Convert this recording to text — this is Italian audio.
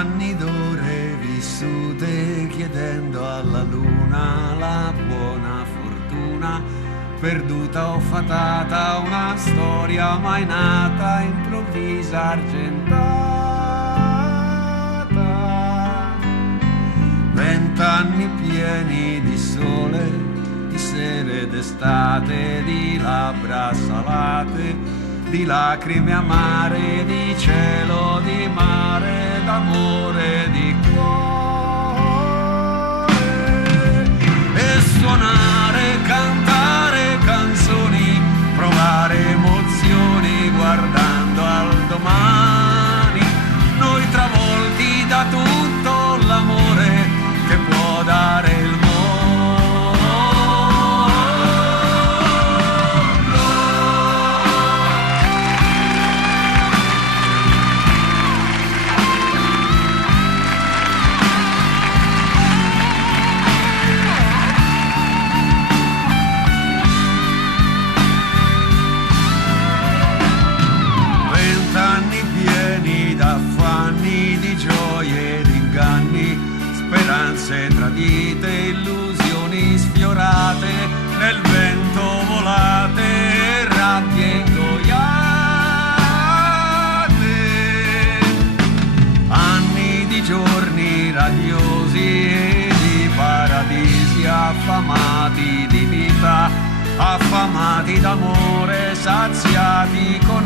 Anni d'ore vissute chiedendo alla luna la buona fortuna, perduta o fatata una storia mai nata, improvvisa argentata. 20 anni pieni di sole, di sere d'estate, di labbra salate, di lacrime amare, di cielo, di mare, d'amore, di cuore. E suonare, cantare canzoni, provare emozioni guardando al domani. Noi travolti da tutto l'amore che può dare il mondo. Speranze tradite, illusioni sfiorate, nel vento volate, rabbie ingoiate. Anni di giorni radiosi e di paradisi, affamati di vita, affamati d'amore, saziati con